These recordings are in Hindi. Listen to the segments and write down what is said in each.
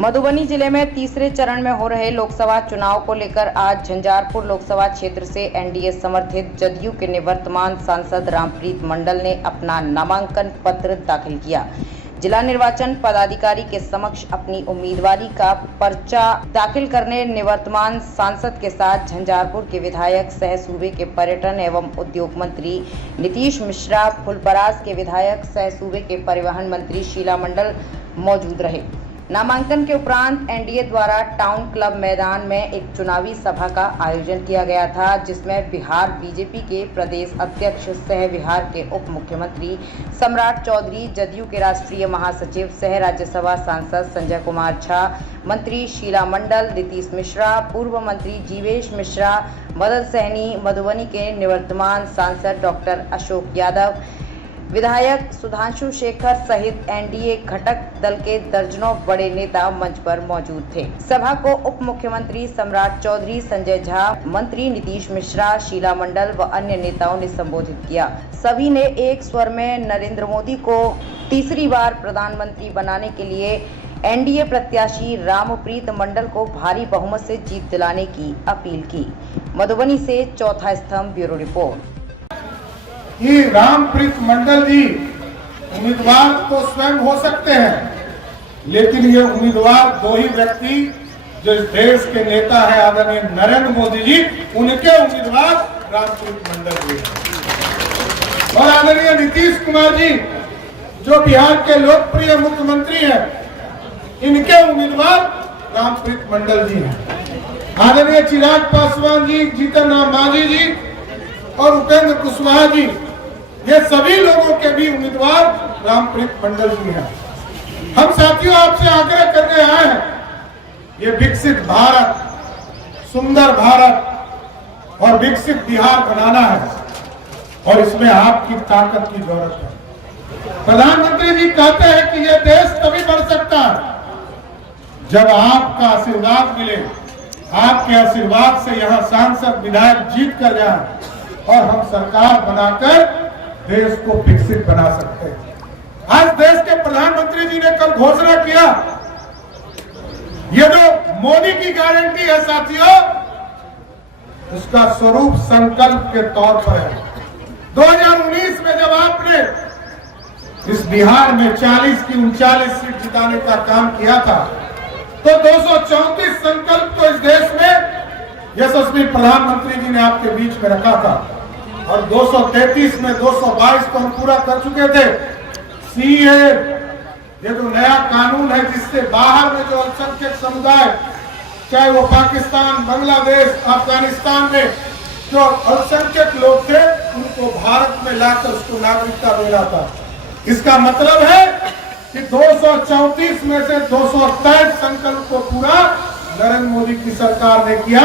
मधुबनी जिले में तीसरे चरण में हो रहे लोकसभा चुनाव को लेकर आज झंझारपुर लोकसभा क्षेत्र से एनडीए समर्थित जदयू के निवर्तमान सांसद रामप्रीत मंडल ने अपना नामांकन पत्र दाखिल किया। जिला निर्वाचन पदाधिकारी के समक्ष अपनी उम्मीदवारी का पर्चा दाखिल करने निवर्तमान सांसद के साथ झंझारपुर के विधायक सह सूबे के पर्यटन एवं उद्योग मंत्री नीतीश मिश्रा, फुलपरास के विधायक सह सूबे के परिवहन मंत्री शीला मंडल मौजूद रहे। नामांकन के उपरांत एनडीए द्वारा टाउन क्लब मैदान में एक चुनावी सभा का आयोजन किया गया था, जिसमें बिहार बीजेपी के प्रदेश अध्यक्ष सह बिहार के उप मुख्यमंत्री सम्राट चौधरी, जदयू के राष्ट्रीय महासचिव सह राज्यसभा सांसद संजय कुमार झा, मंत्री शीला मंडल, नीतीश मिश्रा, पूर्व मंत्री जीवेश मिश्रा, मदन सहनी, मधुबनी के निवर्तमान सांसद डॉक्टर अशोक यादव, विधायक सुधांशु शेखर सहित एनडीए घटक दल के दर्जनों बड़े नेता मंच पर मौजूद थे। सभा को उप मुख्यमंत्री सम्राट चौधरी, संजय झा, मंत्री नीतीश मिश्रा, शीला मंडल व अन्य नेताओं ने संबोधित किया। सभी ने एक स्वर में नरेंद्र मोदी को तीसरी बार प्रधानमंत्री बनाने के लिए एनडीए प्रत्याशी रामप्रीत मंडल को भारी बहुमत से जीत दिलाने की अपील की। मधुबनी से चौथा स्तंभ, ब्यूरो रिपोर्ट। कि रामप्रीत मंडल जी उम्मीदवार तो स्वयं हो सकते हैं, लेकिन ये उम्मीदवार दो ही व्यक्ति जो इस देश के नेता है आदरणीय नरेंद्र मोदी जी, उनके उम्मीदवार रामप्रीत मंडल जी हैं। और आदरणीय नीतीश कुमार जी जो बिहार के लोकप्रिय मुख्यमंत्री हैं, इनके उम्मीदवार रामप्रीत मंडल जी हैं। आदरणीय चिराग पासवान जी, जीतन राम मांझी जी और उपेंद्र कुशवाहा जी, ये सभी लोगों के भी उम्मीदवार रामप्रीत मंडल जी हैं। हम साथियों आपसे आग्रह करने आए हैं, ये विकसित भारत, सुंदर भारत और विकसित बिहार बनाना है और इसमें आपकी ताकत की जरूरत है। प्रधानमंत्री जी कहते हैं कि ये देश तभी बढ़ सकता है जब आपका आशीर्वाद मिले। आपके आशीर्वाद से यहाँ सांसद विधायक जीत कर जाए और हम सरकार बनाकर देश को विकसित बना सकते हैं। आज देश के प्रधानमंत्री जी ने कल घोषणा किया, ये जो मोदी की गारंटी है साथियों, उसका स्वरूप संकल्प के तौर पर है। 2019 में जब आपने इस बिहार में 40 की 39 सीट जिताने का काम किया था, तो 234 संकल्प तो इस देश में यशस्वी प्रधानमंत्री जी ने आपके बीच में रखा था और 233 में 222 को हम पूरा कर चुके थे। सीए, ये जो नया कानून है जिससे बाहर में जो अल्पसंख्यक समुदाय, चाहे वो पाकिस्तान, बांग्लादेश, अफगानिस्तान में जो अल्पसंख्यक लोग थे, उनको भारत में लाकर उसको नागरिकता देना था। इसका मतलब है कि 234 में से 223 संकल्प को पूरा नरेंद्र मोदी की सरकार ने किया।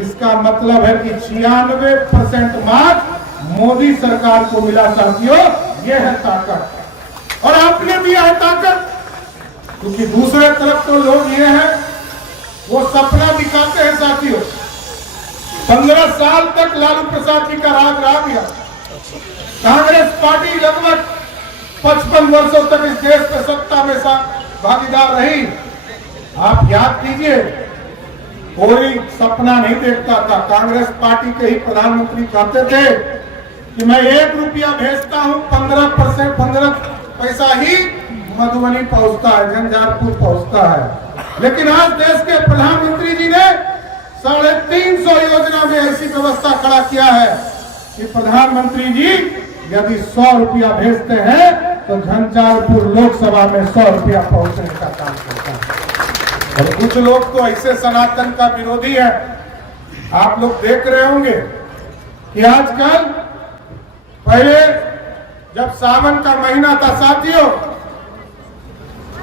इसका मतलब है कि 96% मार्क मोदी सरकार को मिला साथियों। यह है ताकत और आपने दिया है ताकत, क्योंकि दूसरे तरफ तो लोग ये हैं, वो सपना दिखाते हैं साथियों। 15 साल तक लालू प्रसाद जी का राज रहा गया। कांग्रेस पार्टी लगभग 55 वर्षों तक इस देश में सत्ता में भागीदार रही। आप याद कीजिए, कोई सपना नहीं देखता था। कांग्रेस पार्टी के ही प्रधानमंत्री कहते थे कि मैं 1 रुपया भेजता हूं, 15 पैसा ही मधुबनी पहुंचता है, झंझारपुर पहुंचता है। लेकिन आज देश के प्रधानमंत्री जी ने 350 योजना में ऐसी व्यवस्था खड़ा किया है कि प्रधानमंत्री जी यदि 100 रुपया भेजते हैं तो झंझारपुर लोकसभा में 100 रुपया पहुंचने का काम करता है। और कुछ लोग तो ऐसे सनातन का विरोधी है। आप लोग देख रहे होंगे कि आजकल, पहले जब सावन का महीना था साथियों,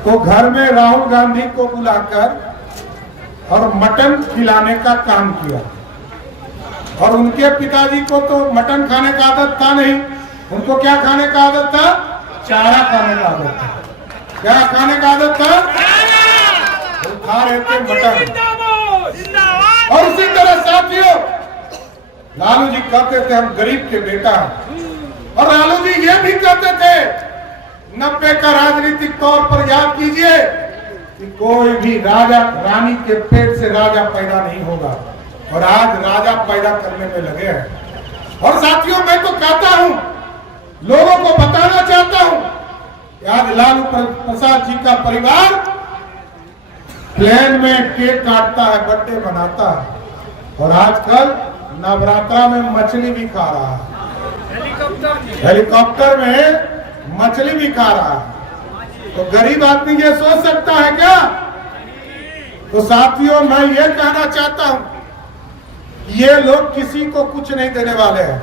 तो घर में राहुल गांधी को बुलाकर और मटन खिलाने का काम किया। और उनके पिताजी को तो मटन खाने का आदत था नहीं, उनको क्या खाने का आदत था? चारा खाने का आदत था। क्या खाने का आदत था? खा रहे थे मटन। और उसी तरह साथियों, लालू जी कहते थे हम गरीब के बेटा हैं। और लालू जी ये भी कहते थे, 90 का राजनीतिक तौर पर याद कीजिए कि कोई भी राजा रानी के पेट से राजा पैदा नहीं होगा, और आज राजा पैदा करने में लगे हैं। और साथियों, मैं तो कहता हूं, लोगों को बताना चाहता हूं कि आज लालू प्रसाद जी का परिवार प्लेन में केक काटता है, बर्थडे मनाता है, और आजकल नवरात्रा में मछली भी खा रहा है, हेलीकॉप्टर में मछली भी खा रहा है। तो गरीब आदमी ये सोच सकता है क्या? तो साथियों, मैं ये कहना चाहता हूं, ये लोग किसी को कुछ नहीं देने वाले हैं,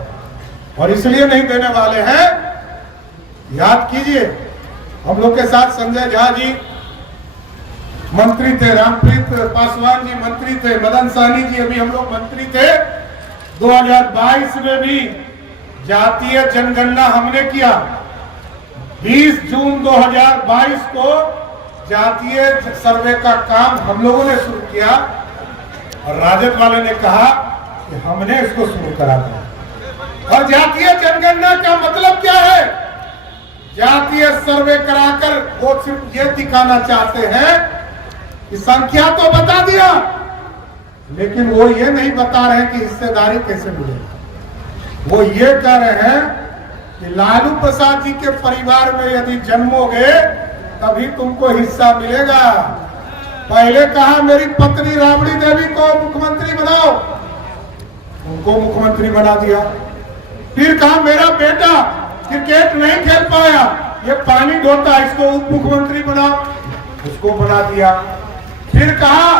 और इसलिए नहीं देने वाले हैं, याद कीजिए, हम लोग के साथ संजय झा जी मंत्री थे, रामप्रीत पासवान जी मंत्री थे, मदन सहनी जी अभी हम लोग मंत्री थे। 2022 में भी जातीय जनगणना हमने किया। 20 जून 2022 को जातीय सर्वे का काम हम लोगों ने शुरू किया, और राजद वाले ने कहा कि हमने इसको शुरू करा था। और जातीय जनगणना का मतलब क्या है? जातीय सर्वे कराकर वो सिर्फ ये दिखाना चाहते हैं कि संख्या तो बता दिया, लेकिन वो ये नहीं बता रहे कि हिस्सेदारी कैसे मिलेगी। वो ये कह रहे हैं कि लालू प्रसाद जी के परिवार में यदि जन्मोगे तभी तुमको हिस्सा मिलेगा। पहले कहा मेरी पत्नी राबड़ी देवी को मुख्यमंत्री बनाओ, उनको मुख्यमंत्री बना दिया। फिर कहा मेरा बेटा क्रिकेट नहीं खेल पाया, ये पानी ढोता, इसको उप मुख्यमंत्री बनाओ, उसको बना दिया। फिर कहा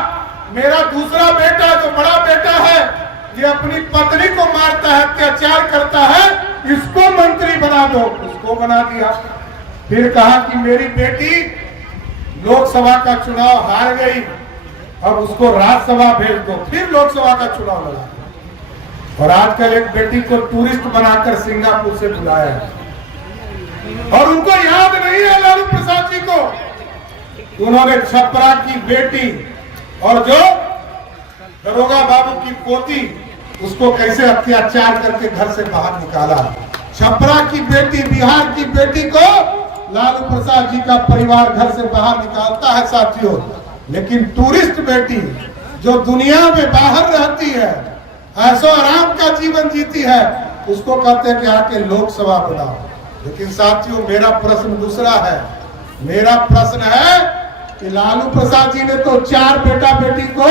मेरा दूसरा बेटा, जो बड़ा बेटा है, ये अपनी पत्नी को मारता है, अत्याचार करता है, इसको मंत्री बना दो, उसको बना दिया। फिर कहा कि मेरी बेटी लोकसभा का चुनाव हार गई, अब उसको राज्यसभा भेज दो, फिर लोकसभा का चुनाव लड़ा। और आजकल एक बेटी को टूरिस्ट बनाकर सिंगापुर से बुलाया है, और उनको याद नहीं है लालू प्रसाद जी को, उन्होंने छपरा की बेटी और जो दरोगा बाबू की पोती, उसको कैसे अत्याचार करके घर से बाहर निकाला। छपरा की बेटी, बिहार की बेटी को लालू प्रसाद जी का परिवार घर से बाहर निकालता है साथियों, लेकिन टूरिस्ट बेटी जो दुनिया में बाहर रहती है, ऐसो आराम का जीवन जीती है, उसको कहते हैं कि आके लोकसभा बनाओ। लेकिन साथियों, मेरा प्रश्न दूसरा है। मेरा प्रश्न है कि लालू प्रसाद जी ने तो 4 बेटा बेटी को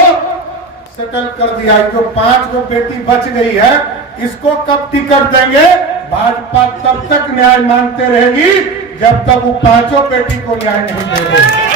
सेटल कर दिया, जो 5 बेटी बच गई है, इसको कब टिकट देंगे? भाजपा तब तक न्याय मांगते रहेगी जब तक वो 5 बेटी को न्याय नहीं देंगे।